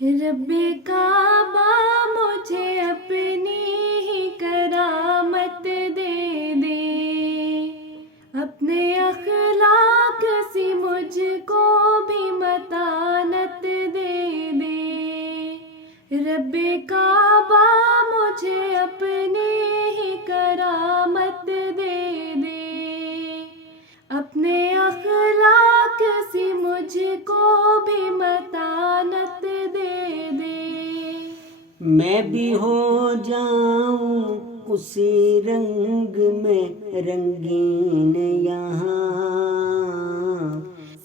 رب کعبہ مجھے اپنی ہی کرامت دے دے، اپنے اخلاق سے مجھ کو بھی متانت دے دے۔ رب کعبہ مجھے اپنی ہی کرامت دے دے، اپنے اخلاق سے مجھ کو بھی متانت دے دے۔ میں بھی ہو جاؤں اسی رنگ میں رنگین یہاں،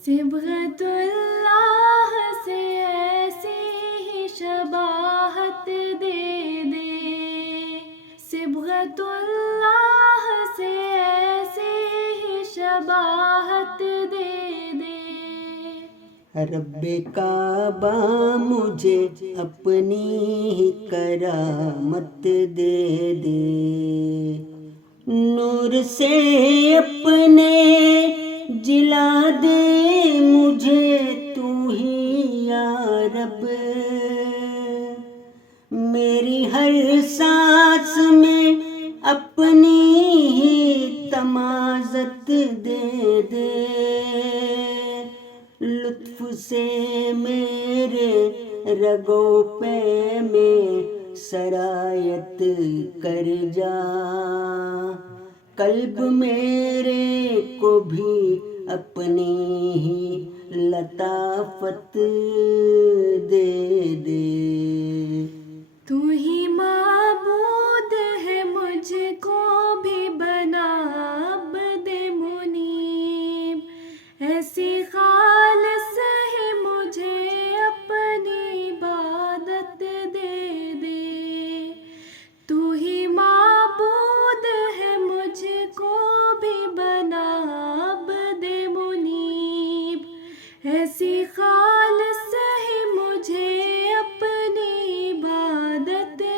صبغت اللہ سے ایسی ہی شباہت دے دے، صبغت اللہ سے ایسی ہی شباہت دے دے۔ رب کعبہ مجھے اپنی ہی کرامت دے دے، نور سے اپنے جلا دے مجھے تو ہی یا رب، میری ہر سانس میں اپنی ہی تمازت دے دے، لطف سے میرے رگو پے میں سرایت کر جا، قلب میرے کو بھی اپنی ہی لطافت دے دے۔ تو ہی معبود ہے، مجھ کو بھی بنا عبد منیب، ایسی خالص ہی مجھے اپنی عبادت دے دے۔ تو ہی معبود ہے، مجھ کو بھی بنا عبد منیب، ایسی خالص ہی مجھے اپنی عبادت دے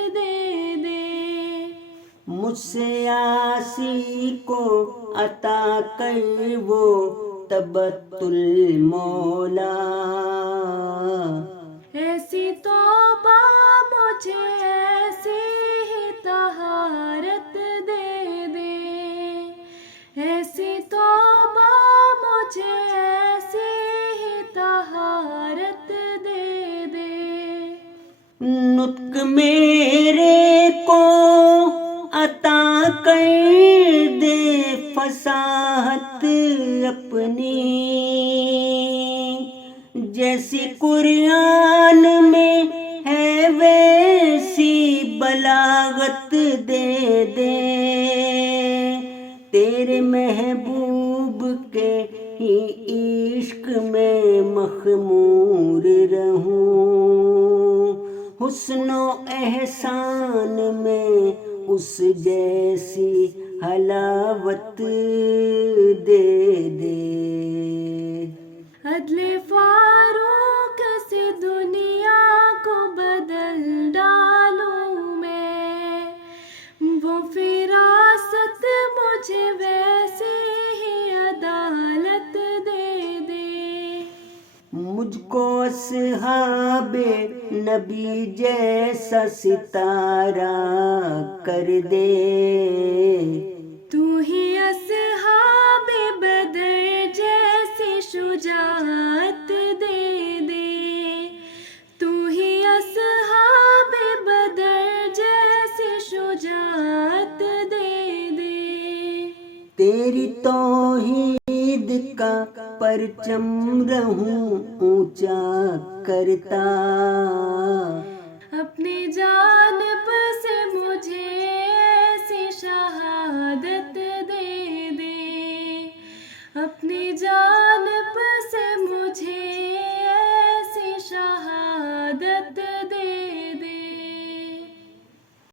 دے۔ مجھ سے عاصی کو عطا کر وہ تبتل مولا، ایسی توبہ مجھے ایسی ہی طہارت دے دے، ایسی توبہ مجھے ایسی ہی طہارت دے دے۔ نطق میرے کو عطا کر دے فصاحت اپنی، جیسی قرآن میں ہے ویسی بلاغت دے دے، تیرے محبوب کے ہی عشق میں مخمور رہوں، حسن و احسان میں اس جیسی حلاوت دے دے۔ عدل فاروق سے دنیا کو بدل ڈالوں میں، وہ فراست مجھے ویسی ہی عدالت دے دے۔ مجھ کو اصحاب نبی جیسا ستارہ کر دے، تو ہی اصحاب بدر جیسی شجاعت دے دے، تو ہی اصحاب بدر جیسی شجاعت دے دے۔ تیری توحید کا پرچم رہوں اونچا کرتا، اپنی جانب سے مجھے ایسی شہادت دے دے، اپنی جانب